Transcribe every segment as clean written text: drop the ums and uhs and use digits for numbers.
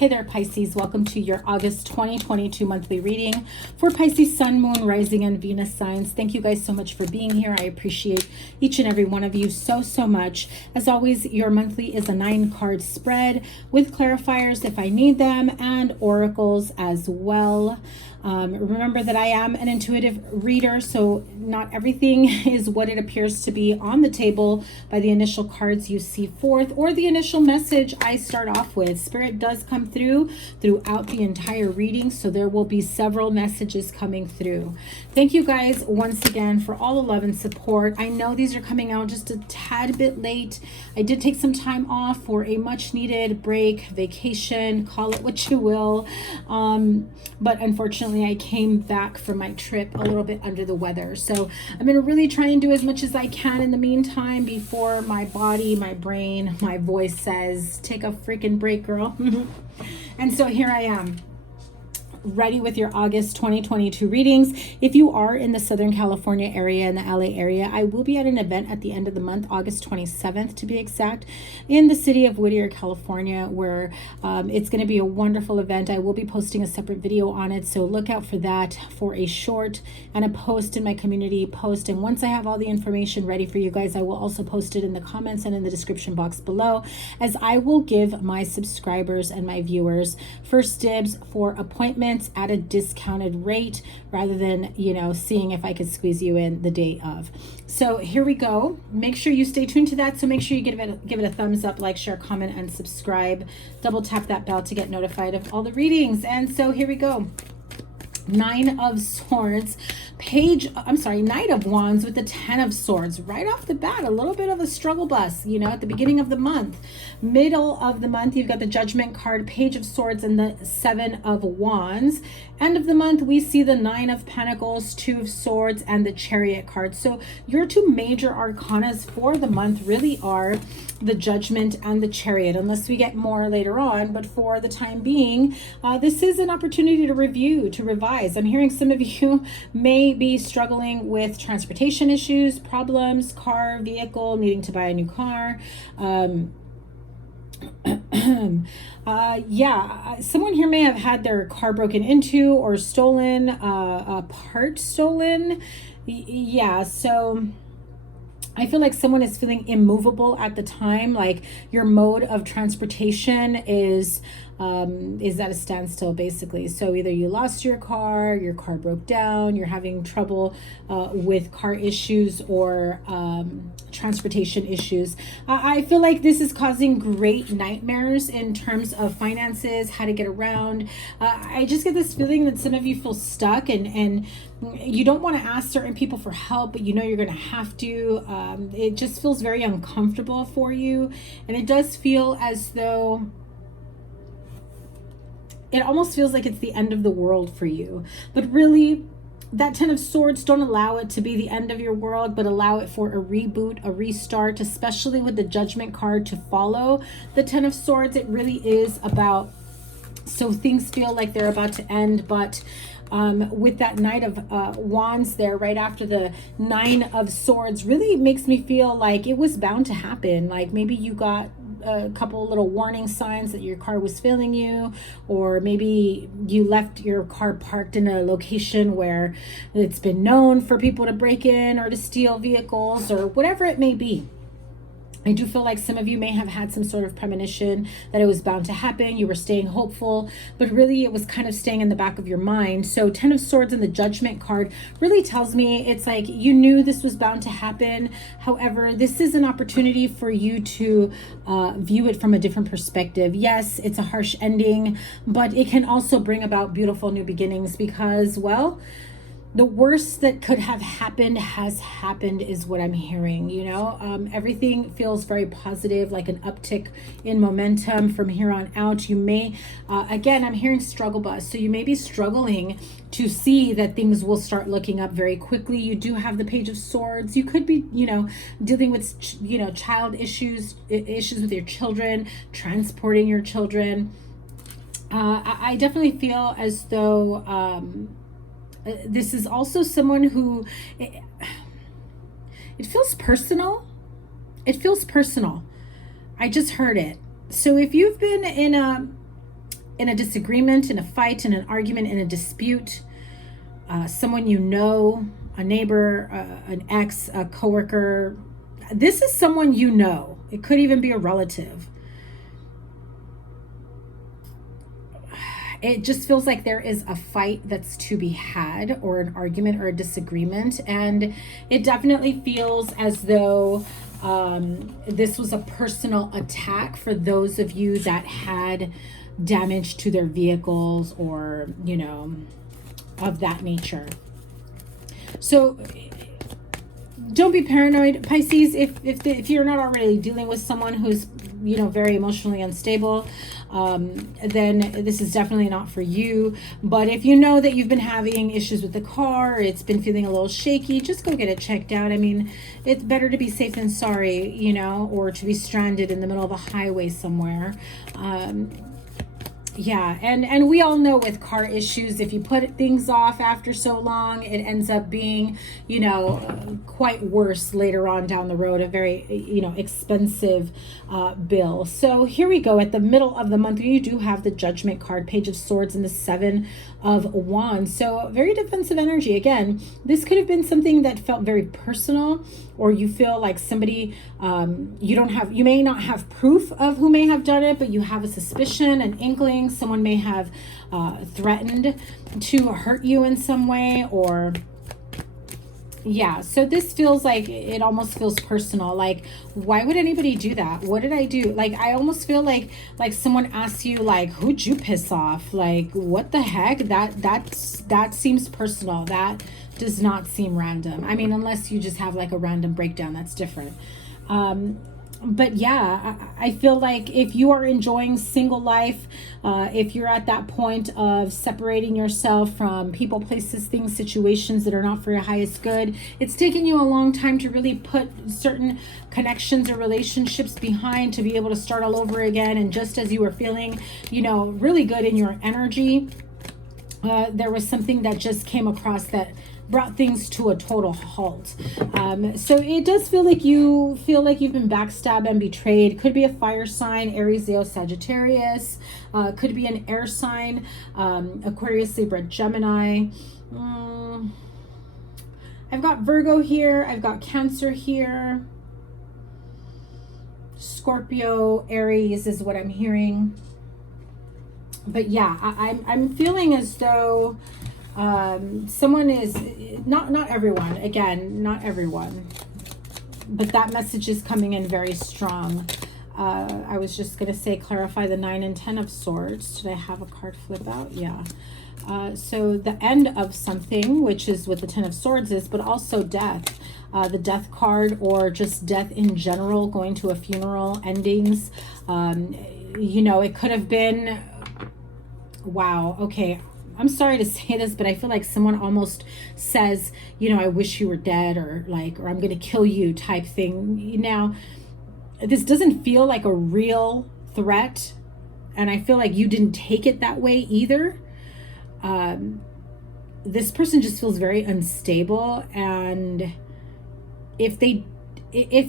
Hey there, Pisces. Welcome to your August 2022 monthly reading for Pisces Sun, Moon, Rising, and Venus signs. Thank you guys so much for being here. I appreciate each and every one of you so much. As always, your monthly is a 9-card spread with clarifiers if I need them and oracles as well. Remember that I am an intuitive reader, so not everything is what it appears to be on the table by the initial cards you see forth or the initial message I start off with. Spirit does come through throughout the entire reading, so there will be several messages coming through. Thank you guys once again for all the love and support. I know these are coming out just a tad bit late. I did take some time off for a much needed break, vacation, call it what you will, but unfortunately I came back from my trip a little bit under the weather. So I'm going to really try and do as much as I can in the meantime before my body, my brain, my voice says, take a freaking break, girl. And so here I am, ready with your August 2022 readings. If you are in the Southern California area, in the LA area, I will be at an event at the end of the month, August 27th to be exact, in the city of Whittier, California, where it's going to be a wonderful event. I will be posting a separate video on it, so look out for that, for a short and a post in my community post. And once I have all the information ready for you guys, I will also post it in the comments and in the description box below, as I will give my subscribers and my viewers first dibs for appointments at a discounted rate, rather than, you know, seeing if I could squeeze you in the day of. So here we go. Make sure you stay tuned to that. So make sure you give it a thumbs up, like, share, comment, and subscribe. Double tap that bell to get notified of all the readings. And so here we go. 9 of Swords, Knight of Wands with the 10 of Swords. Right off the bat, a little bit of a struggle bus, you know, at the beginning of the month. Middle of the month, you've got the Judgment card, Page of Swords, and the 7 of Wands. End of the month, we see the 9 of Pentacles, 2 of Swords, and the Chariot card. So your two major arcanas for the month really are the Judgment and the Chariot, unless we get more later on. But for the time being, this is an opportunity to review, to revise. I'm hearing some of you may be struggling with transportation issues, problems, car, vehicle, needing to buy a new car. Someone here may have had their car broken into or stolen, a part stolen. Yeah, so I feel like someone is feeling immovable at the time, like your mode of transportation is at a standstill, basically. So either you lost your car broke down, you're having trouble with car issues or transportation issues. I feel like this is causing great nightmares in terms of finances, how to get around. I just get this feeling that some of you feel stuck and you don't want to ask certain people for help, but you know you're going to have to. It just feels very uncomfortable for you. And it does feel as though it almost feels like it's the end of the world for you. But really, that 10 of Swords, don't allow it to be the end of your world, but allow it for a reboot, a restart, especially with the Judgment card to follow the 10 of Swords. It really is about, so things feel like they're about to end, but with that Knight of Wands there right after the 9 of Swords really makes me feel like it was bound to happen. Like maybe you got a couple little warning signs that your car was failing you, or maybe you left your car parked in a location where it's been known for people to break in or to steal vehicles, or whatever it may be. I do feel like some of you may have had some sort of premonition that it was bound to happen. You were staying hopeful, but really it was kind of staying in the back of your mind. So 10 of Swords and the Judgment card really tells me it's like you knew this was bound to happen. However, this is an opportunity for you to view it from a different perspective. Yes, it's a harsh ending, but it can also bring about beautiful new beginnings because, well, the worst that could have happened has happened is what I'm hearing, you know. Everything feels very positive, like an uptick in momentum from here on out. You may, again, I'm hearing struggle bus. So you may be struggling to see that things will start looking up very quickly. You do have the Page of Swords. You could be, you know, dealing with, you know, child issues with your children, transporting your children. I definitely feel as though, this is also someone who, it feels personal. It feels personal. I just heard it. So if you've been in in a disagreement, in a fight, in an argument, in a dispute. Someone you know, a neighbor, an ex, a coworker. This is someone you know. It could even be a relative. It just feels like there is a fight that's to be had, or an argument or a disagreement. And it definitely feels as though this was a personal attack for those of you that had damage to their vehicles, or, you know, of that nature. So don't be paranoid, Pisces. If you're not already dealing with someone who's, you know, very emotionally unstable, then this is definitely not for you. But if you know that you've been having issues with the car, it's been feeling a little shaky, just go get it checked out. I mean, it's better to be safe than sorry, you know, or to be stranded in the middle of a highway somewhere. Yeah, and we all know with car issues, if you put things off after so long, it ends up being, you know, quite worse later on down the road, a very, you know, expensive bill. So here we go. At the middle of the month, you do have the Judgment card, Page of Swords, and the Seven of Wands. So very defensive energy. Again, this could have been something that felt very personal, or you feel like somebody, you may not have proof of who may have done it, but you have a suspicion, an inkling. Someone may have threatened to hurt you in some way, or yeah. So this feels like, it almost feels personal. Like, why would anybody do that? What did I do? Like, I almost feel like someone asks you, like, who'd you piss off? Like, what the heck? That seems personal. That does not seem random. I mean, unless you just have like a random breakdown, that's different. But yeah, I feel like if you are enjoying single life, if you're at that point of separating yourself from people, places, things, situations that are not for your highest good, it's taken you a long time to really put certain connections or relationships behind, to be able to start all over again. And just as you were feeling, you know, really good in your energy, there was something that just came across that brought things to a total halt. So it does feel like you've been backstabbed and betrayed. Could be a fire sign, Aries, Leo, Sagittarius. Could be an air sign, Aquarius, Libra, Gemini. I've got Virgo here. I've got Cancer here. Scorpio, Aries is what I'm hearing. But yeah, I'm feeling as though someone is, not everyone, again, not everyone, but that message is coming in very strong. I was just going to say, clarify the 9 and 10 of Swords. Did I have a card flip out? Yeah. So the end of something, which is what the 10 of Swords is, but also death. The death card, or just death in general, going to a funeral, endings. You know, it could have been, wow, okay, I'm sorry to say this, but I feel like someone almost says, you know, I wish you were dead, or like, or I'm going to kill you type thing. Now, this doesn't feel like a real threat, and I feel like you didn't take it that way either. This person just feels very unstable, and if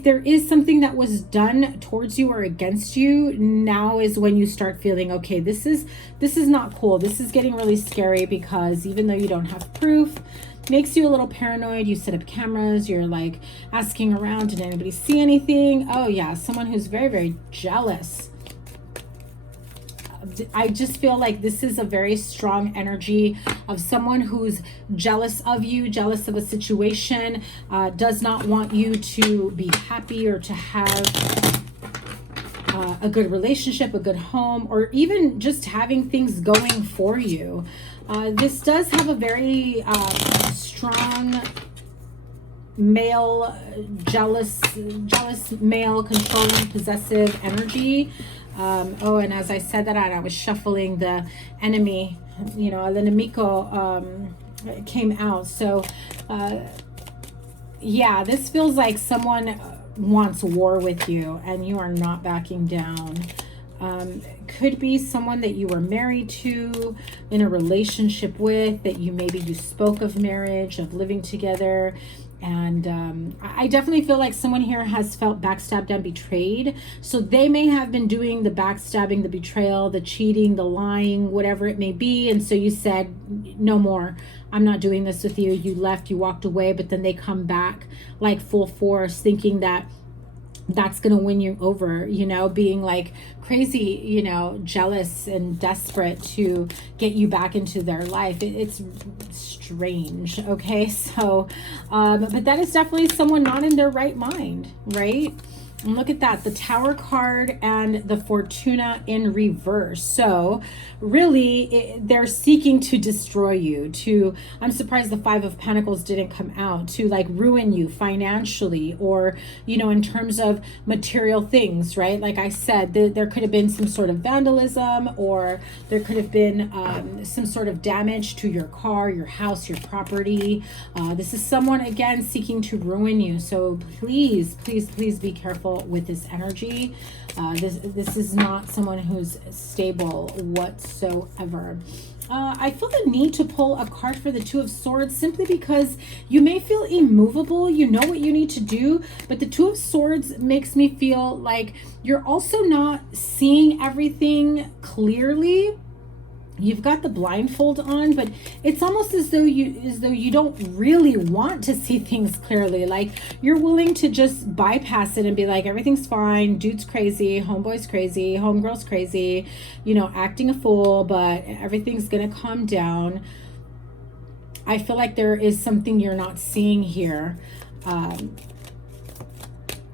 there is something that was done towards you or against you, now is when you start feeling, okay, this is not cool. This is getting really scary, because even though you don't have proof, makes you a little paranoid. You set up cameras, you're like asking around, did anybody see anything? Oh yeah, someone who's very, very jealous. I just feel like this is a very strong energy of someone who's jealous of you, jealous of a situation, does not want you to be happy or to have a good relationship, a good home, or even just having things going for you. This does have a very strong male, jealous male, controlling, possessive energy. Oh, and as I said that, I was shuffling the enemy, you know, el enemigo came out. So, yeah, this feels like someone wants war with you, and you are not backing down. Could be someone that you were married to, in a relationship with, that you spoke of marriage, of living together. And I definitely feel like someone here has felt backstabbed and betrayed. So they may have been doing the backstabbing, the betrayal, the cheating, the lying, whatever it may be. And so you said, no more. I'm not doing this with you. You left, you walked away, but then they come back like full force, thinking that that's going to win you over, you know, being like crazy, you know, jealous and desperate to get you back into their life. It's strange. Okay. So, but that is definitely someone not in their right mind, right? And look at that, the Tower card and the Fortuna in reverse. So really they're seeking to destroy you, to, I'm surprised the Five of Pentacles didn't come out, to like ruin you financially, or, you know, in terms of material things, right? Like I said, there could have been some sort of vandalism, or there could have been some sort of damage to your car, your house, your property. This is someone, again, seeking to ruin you. So please, please, please be careful with this energy. This is not someone who's stable whatsoever. I feel the need to pull a card for the Two of Swords simply because you may feel immovable. You know what you need to do, but the Two of Swords makes me feel like you're also not seeing everything clearly. You've got the blindfold on, but it's almost as though you don't really want to see things clearly. Like you're willing to just bypass it and be like, everything's fine, dude's crazy, homeboy's crazy, homegirl's crazy, you know, acting a fool, but everything's gonna calm down. I feel like there is something you're not seeing here.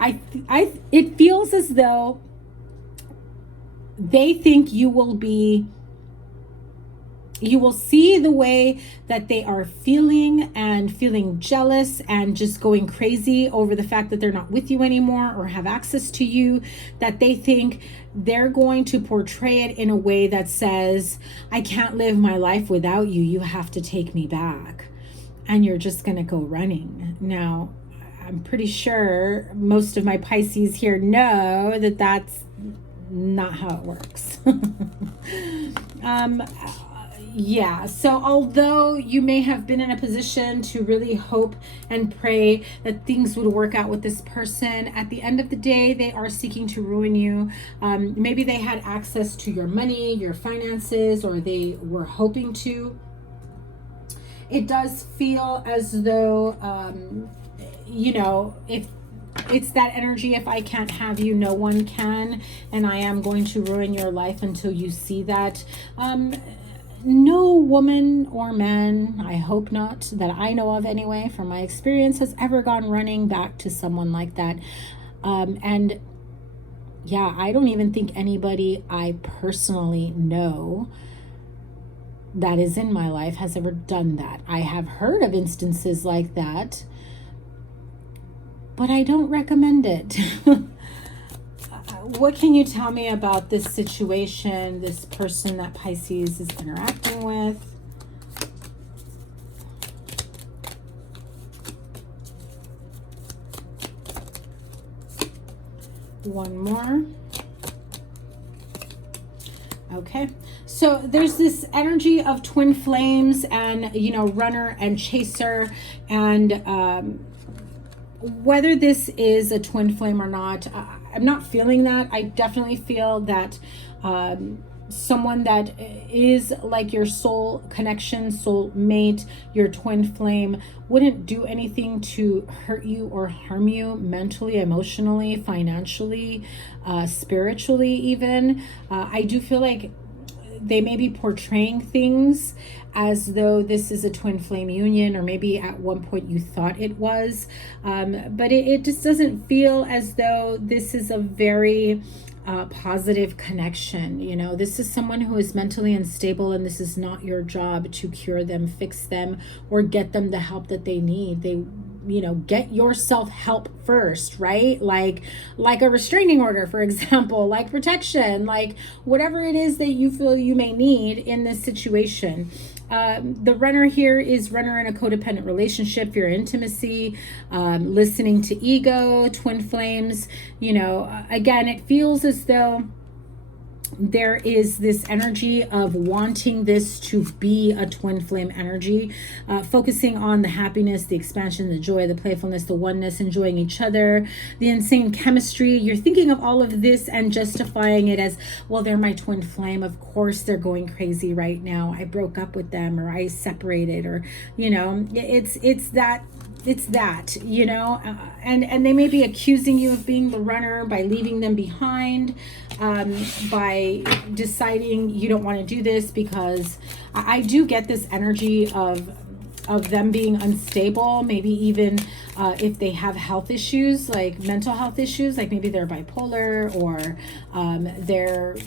It feels as though they think you will see the way that they are feeling and feeling jealous and just going crazy over the fact that they're not with you anymore or have access to you, that they think they're going to portray it in a way that says, I can't live my life without you. You have to take me back. And you're just going to go running. Now, I'm pretty sure most of my Pisces here know that that's not how it works. Yeah, so although you may have been in a position to really hope and pray that things would work out with this person, at the end of the day, they are seeking to ruin you. Maybe they had access to your money, your finances, or they were hoping to. It does feel as though, you know, if it's that energy, if I can't have you, no one can, and I am going to ruin your life until you see that. No woman or man, I hope not, that I know of anyway, from my experience, has ever gone running back to someone like that. And yeah, I don't even think anybody I personally know that is in my life has ever done that. I have heard of instances like that, but I don't recommend it. What can you tell me about this situation, this person that Pisces is interacting with? One more. Okay, so there's this energy of twin flames and, you know, runner and chaser, and whether this is a twin flame or not, I'm not feeling that. I definitely feel that someone that is like your soul connection, soul mate, your twin flame, wouldn't do anything to hurt you or harm you mentally, emotionally, financially, spiritually even. I do feel like they may be portraying things as though this is a twin flame union, or maybe at one point you thought it was, but it just doesn't feel as though this is a very positive connection. You know, this is someone who is mentally unstable, and this is not your job to cure them, fix them, or get them the help that they need. You know, get yourself help first, right? Like a restraining order, for example, like protection, like whatever it is that you feel you may need in this situation. The runner here is runner in a codependent relationship, your intimacy, listening to ego, twin flames. You know, again, it feels as though there is this energy of wanting this to be a twin flame energy, focusing on the happiness, the expansion, the joy, the playfulness, the oneness, enjoying each other, the insane chemistry. You're thinking of all of this and justifying it as, well, they're my twin flame. Of course they're going crazy right now. I broke up with them, or I separated, or, you know, it's that, you know, and they may be accusing you of being the runner by leaving them behind, by deciding you don't want to do this, because I do get this energy of them being unstable, maybe even if they have health issues, like mental health issues, like maybe they're bipolar, or they're,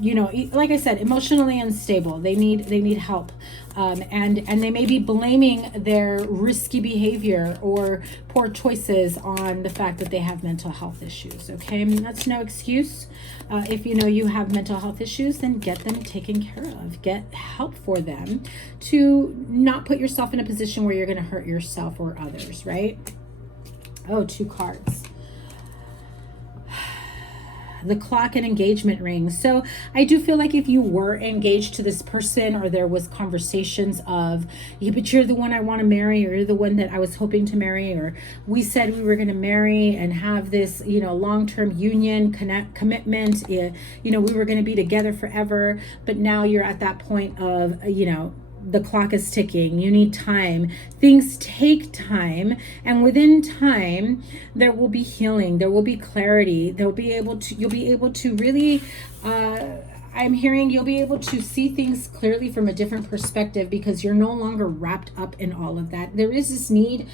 you know, like I said, emotionally unstable. They need help. And they may be blaming their risky behavior or poor choices on the fact that they have mental health issues. Okay, that's no excuse. If you know you have mental health issues, then get them taken care of. Get help for them to not put yourself in a position where you're going to hurt yourself or others, right? Oh, 2 cards. The clock and engagement ring. So I do feel like if you were engaged to this person, or there was conversations of, yeah, but you're the one I want to marry, or you're the one that I was hoping to marry, or we said we were going to marry and have this, you know, long-term union, commitment, you know, we were going to be together forever, but now you're at that point of, you know, the clock is ticking. You need time. Things take time, and within time there will be healing, there will be clarity, you'll be able to really I'm hearing you'll be able to see things clearly from a different perspective, because you're no longer wrapped up in all of that. There is this need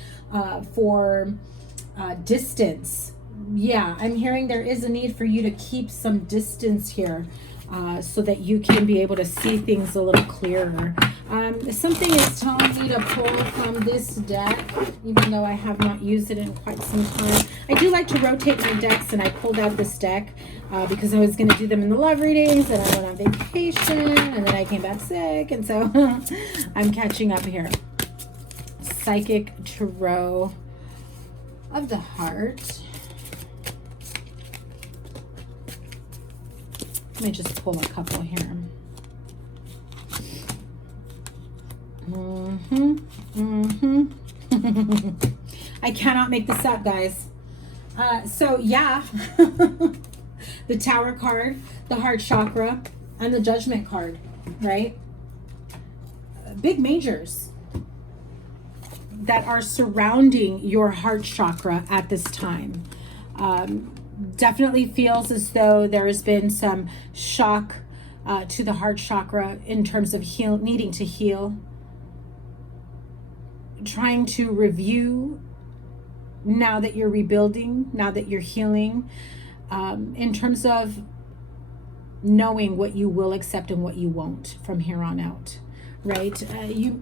for distance. Yeah, I'm hearing there is a need for you to keep some distance here, so that you can be able to see things a little clearer. Something is telling me to pull from this deck, even though I have not used it in quite some time. I do like to rotate my decks, and I pulled out this deck because I was going to do them in the love readings, and I went on vacation, and then I came back sick, and so I'm catching up here. Psychic Tarot of the Heart. Let me just pull a couple here. I cannot make this up, guys. So yeah, the Tower card, the heart chakra, and the Judgment card, right? Big majors that are surrounding your heart chakra at this time. Definitely feels as though there has been some shock to the heart chakra in terms of needing to heal, trying to review now that you're rebuilding, now that you're healing, in terms of knowing what you will accept and what you won't from here on out, right?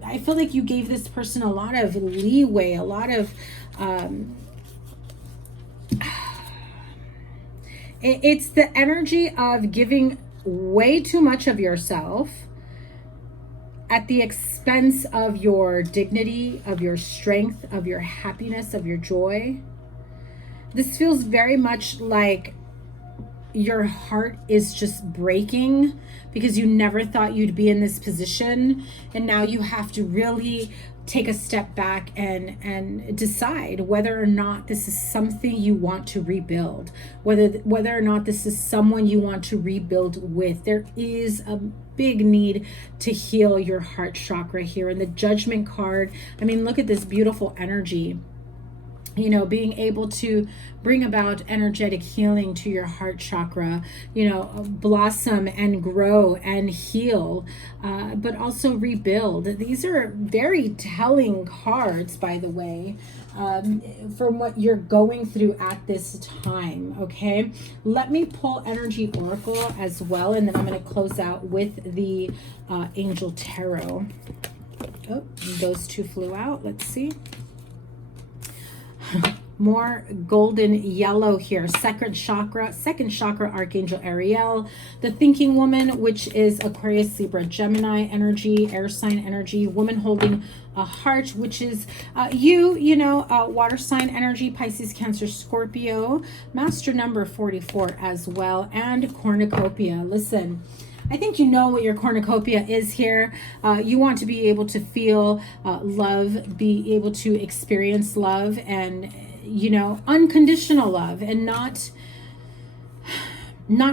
I feel like you gave this person a lot of leeway, a lot of it's the energy of giving way too much of yourself at the expense of your dignity, of your strength, of your happiness, of your joy. This feels very much like your heart is just breaking because you never thought you'd be in this position, and now you have to really take a step back and decide whether or not this is something you want to rebuild, whether or not this is someone you want to rebuild with. There is a big need to heal your heart chakra here. And the Judgment card, I mean, look at this beautiful energy, you know, being able to bring about energetic healing to your heart chakra, you know, blossom and grow and heal, but also rebuild. These are very telling cards, by the way, from what you're going through at this time. Okay, let me pull Energy Oracle as well, and then I'm going to close out with the Angel Tarot. Oh, those two flew out. Let's see. more golden yellow here. Second chakra, Archangel Ariel. The thinking woman, which is Aquarius, Libra, Gemini energy, air sign energy. Woman holding a heart, which is water sign energy, Pisces, Cancer, Scorpio. Master number 44 as well. And cornucopia. Listen, I think you know what your cornucopia is here. You want to be able to feel love, be able to experience love, and unconditional love, and not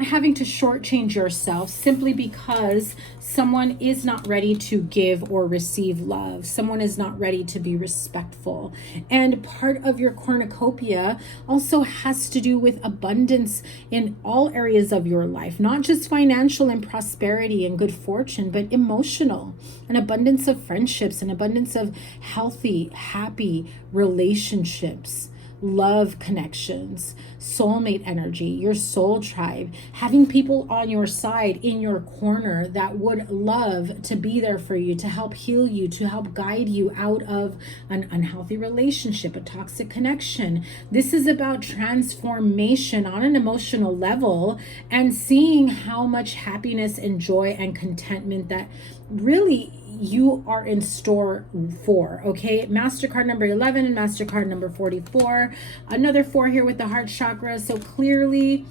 having to shortchange yourself simply because someone is not ready to give or receive love. Someone is not ready to be respectful. And part of your cornucopia also has to do with abundance in all areas of your life, not just financial and prosperity and good fortune, but emotional, an abundance of friendships, an abundance of healthy, happy relationships, love connections, soulmate energy, your soul tribe, having people on your side, in your corner, that would love to be there for you, to help heal you, to help guide you out of an unhealthy relationship, a toxic connection. This is about transformation on an emotional level, and seeing how much happiness and joy and contentment that really you are in store for. Okay, MasterCard number 11 and MasterCard number 44. Another 4 here with the heart chakra. So clearly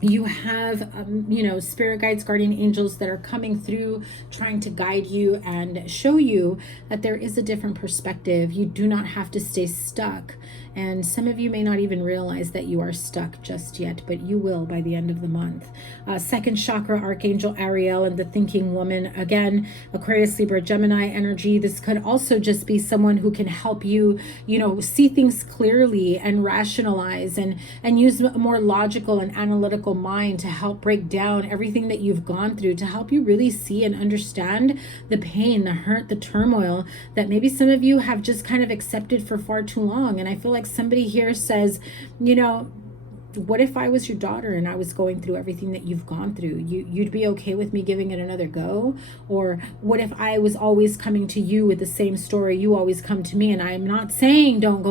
you have, spirit guides, guardian angels that are coming through, trying to guide you and show you that there is a different perspective. You do not have to stay stuck. And some of you may not even realize that you are stuck just yet, but you will by the end of the month. Second chakra, Archangel Ariel and the thinking woman. Again, Aquarius, Libra, Gemini energy. This could also just be someone who can help you, see things clearly and rationalize and use a more logical and analytical mind to help break down everything that you've gone through, to help you really see and understand the pain, the hurt, the turmoil that maybe some of you have just kind of accepted for far too long. And I feel like somebody here says, what if I was your daughter and I was going through everything that you've gone through? You'd be okay with me giving it another go? Or what if I was always coming to you with the same story? You always come to me. And I'm not saying don't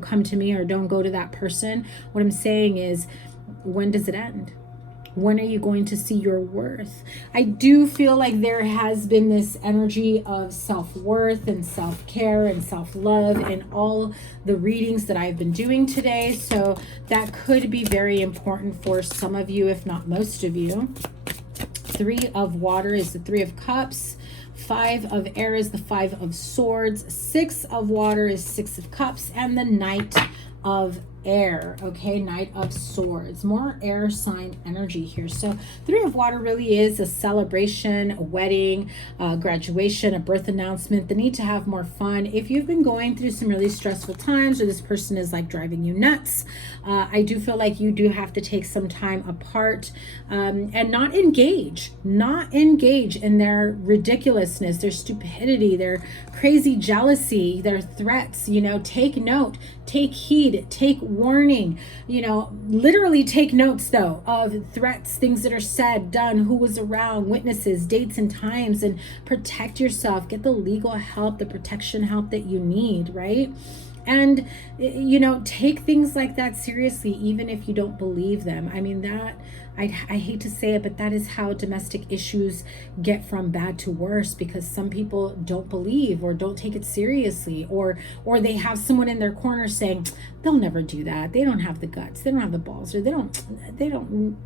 come to me or don't go to that person. What I'm saying is, when does it end? When are you going to see your worth? I do feel like there has been this energy of self-worth and self-care and self-love in all the readings that I've been doing today. So that could be very important for some of you, if not most of you. 3 of water is the 3 of cups. 5 of air is the 5 of swords. 6 of water is 6 of cups. And the Knight of air. Okay, Knight of Swords, more air sign energy here. So 3 of water really is a celebration, a wedding, graduation, a birth announcement, the need to have more fun. If you've been going through some really stressful times, or this person is like driving you nuts, I do feel like you do have to take some time apart and not engage in their ridiculousness, their stupidity, their crazy jealousy, their threats. Take note, take heed, take warning, literally take notes though of threats, things that are said, done, who was around, witnesses, dates and times, and protect yourself. Get the legal help, the protection help that you need, right? And take things like that seriously, even if you don't believe them. I mean, that I hate to say it, but that is how domestic issues get from bad to worse, because some people don't believe or don't take it seriously, or they have someone in their corner saying they'll never do that, they don't have the guts, they don't have the balls, or they'll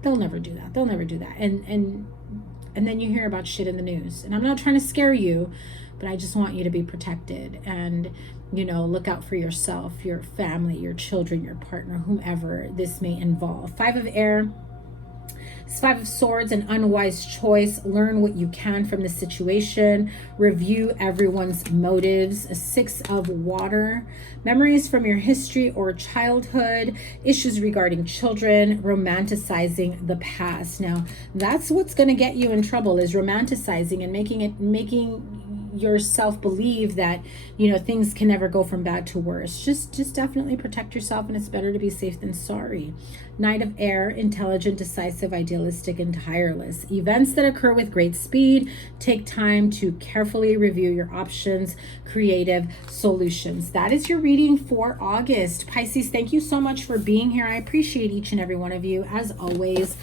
never do that, they'll never do that, and then you hear about shit in the news. And I'm not trying to scare you, but I just want you to be protected and look out for yourself, your family, your children, your partner, whomever this may involve. 5 of air, 5 of swords, an unwise choice. Learn what you can from the situation. Review everyone's motives. 6 of water, memories from your history or childhood, issues regarding children, romanticizing the past. Now, that's what's going to get you in trouble, is romanticizing and making yourself believe that things can never go from bad to worse. Just definitely protect yourself, and it's better to be safe than sorry. Knight of Air, intelligent, decisive, idealistic, and tireless. Events that occur with great speed. Take time to carefully review your options. Creative solutions. That is your reading for August. Pisces, thank you so much for being here. I appreciate each and every one of you, as always,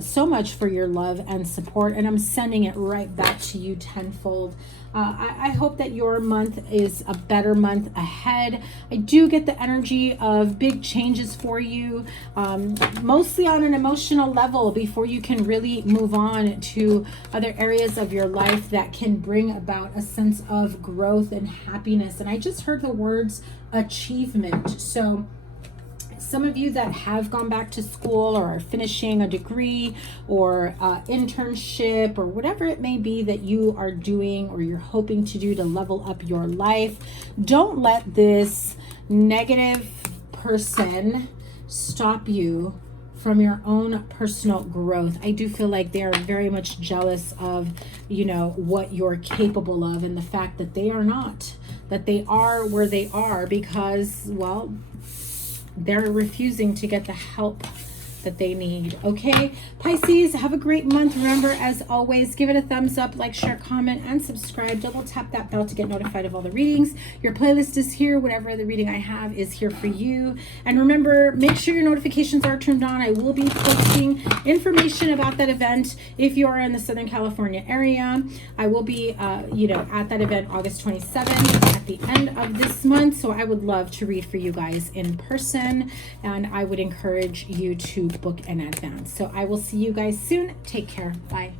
so much for your love and support, and I'm sending it right back to you tenfold. I hope that your month is a better month ahead. I do get the energy of big changes for you, mostly on an emotional level, before you can really move on to other areas of your life that can bring about a sense of growth and happiness. And I just heard the words achievement. So some of you that have gone back to school or are finishing a degree or internship or whatever it may be that you are doing or you're hoping to do to level up your life, don't let this negative person stop you from your own personal growth. I do feel like they are very much jealous of, you know, what you're capable of, and the fact that they are not, that they are where they are because, well, they're refusing to get the help that they need. Okay, Pisces, have a great month. Remember, as always, give it a thumbs up, like, share, comment, and subscribe. Double tap that bell to get notified of all the readings. Your playlist is here. Whatever the reading I have is here for you. And remember, make sure your notifications are turned on. I will be posting information about that event if you are in the Southern California area. I will be at that event August 27th at the end of this month. So I would love to read for you guys in person, and I would encourage you to book in advance. So I will see you guys soon. Take care. Bye.